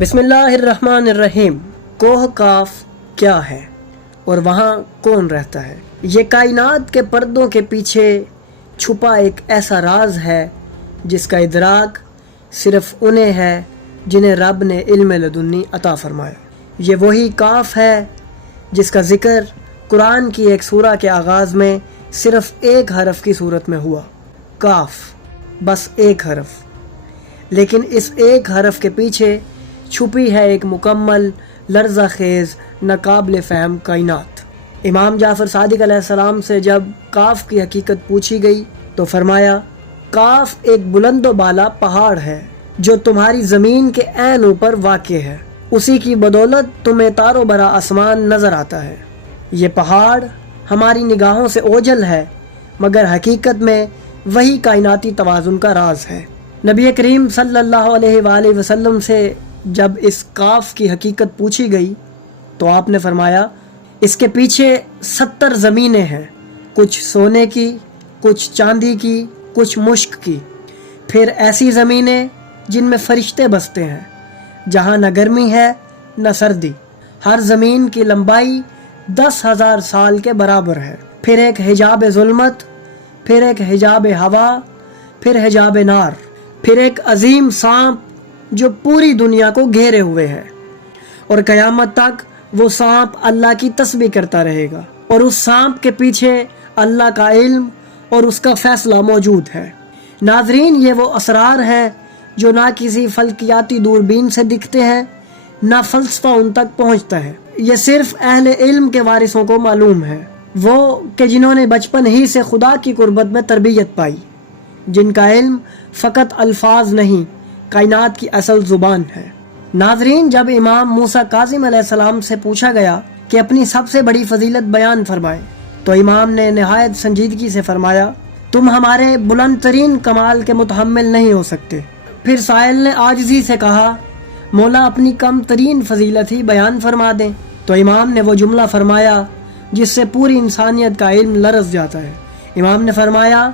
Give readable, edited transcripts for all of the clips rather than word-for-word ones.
بسم اللہ الرحمن الرحیم۔ کوہ کاف کیا ہے اور وہاں کون رہتا ہے؟ یہ کائنات کے پردوں کے پیچھے چھپا ایک ایسا راز ہے جس کا ادراک صرف انہیں ہے جنہیں رب نے علم لدنی عطا فرمایا۔ یہ وہی کاف ہے جس کا ذکر قرآن کی ایک سورہ کے آغاز میں صرف ایک حرف کی صورت میں ہوا، کاف، بس ایک حرف، لیکن اس ایک حرف کے پیچھے چھپی ہے ایک مکمل لرزہ خیز ناقابل فہم کائنات۔ امام جعفر صادق علیہ السلام سے جب کاف کی حقیقت پوچھی گئی تو فرمایا، کاف ایک بلند و بالا پہاڑ ہے جو تمہاری زمین کے عین اوپر واقع ہے، اسی کی بدولت تمہیں تارو برا آسمان نظر آتا ہے۔ یہ پہاڑ ہماری نگاہوں سے اوجھل ہے مگر حقیقت میں وہی کائناتی توازن کا راز ہے۔ نبی کریم صلی اللہ علیہ وآلہ وسلم سے جب اس کاف کی حقیقت پوچھی گئی تو آپ نے فرمایا، اس کے پیچھے 70 زمینیں ہیں، کچھ سونے کی، کچھ چاندی کی، کچھ مشک کی، پھر ایسی زمینیں جن میں فرشتے بستے ہیں، جہاں نہ گرمی ہے نہ سردی، ہر زمین کی لمبائی 10,000 سال کے برابر ہے، پھر ایک حجاب ظلمت، پھر ایک حجاب ہوا، پھر حجاب نار، پھر ایک عظیم سانپ جو پوری دنیا کو گھیرے ہوئے ہے، اور قیامت تک وہ سانپ اللہ کی تسبیح کرتا رہے گا، اور اس سانپ کے پیچھے اللہ کا علم اور اس کا فیصلہ موجود ہے۔ ناظرین، یہ وہ اسرار ہیں جو نہ کسی فلکیاتی دوربین سے دکھتے ہیں، نہ فلسفہ ان تک پہنچتا ہے، یہ صرف اہل علم کے وارثوں کو معلوم ہے، وہ کہ جنہوں نے بچپن ہی سے خدا کی قربت میں تربیت پائی، جن کا علم فقط الفاظ نہیں، کائنات کی اصل زبان ہے۔ ناظرین، جب امام موسیٰ کاظم علیہ السلام سے پوچھا گیا کہ اپنی سب سے بڑی فضیلت بیان فرمائیں تو امام نے نہایت سنجیدگی سے فرمایا، تم ہمارے بلند ترین کمال کے متحمل نہیں ہو سکتے۔ پھر سائل نے عاجزی سے کہا، مولا اپنی کم ترین فضیلت ہی بیان فرما دیں، تو امام نے وہ جملہ فرمایا جس سے پوری انسانیت کا علم لرز جاتا ہے۔ امام نے فرمایا،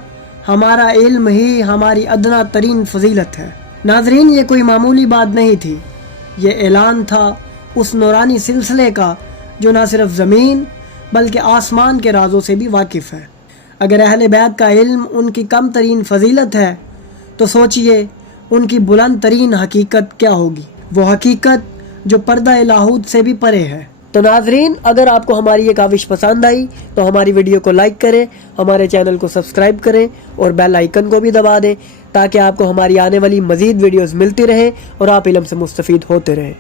ہمارا علم ہی ہماری ادنا ترین فضیلت ہے۔ ناظرین، یہ کوئی معمولی بات نہیں تھی، یہ اعلان تھا اس نورانی سلسلے کا جو نہ صرف زمین بلکہ آسمان کے رازوں سے بھی واقف ہے۔ اگر اہل بیت کا علم ان کی کم ترین فضیلت ہے تو سوچئے ان کی بلند ترین حقیقت کیا ہوگی، وہ حقیقت جو پردہ لاہوت سے بھی پرے ہے۔ تو ناظرین، اگر آپ کو ہماری یہ کاوش پسند آئی تو ہماری ویڈیو کو لائک کریں، ہمارے چینل کو سبسکرائب کریں اور بیل آئیکن کو بھی دبا دیں تاکہ آپ کو ہماری آنے والی مزید ویڈیوز ملتی رہیں اور آپ علم سے مستفید ہوتے رہیں۔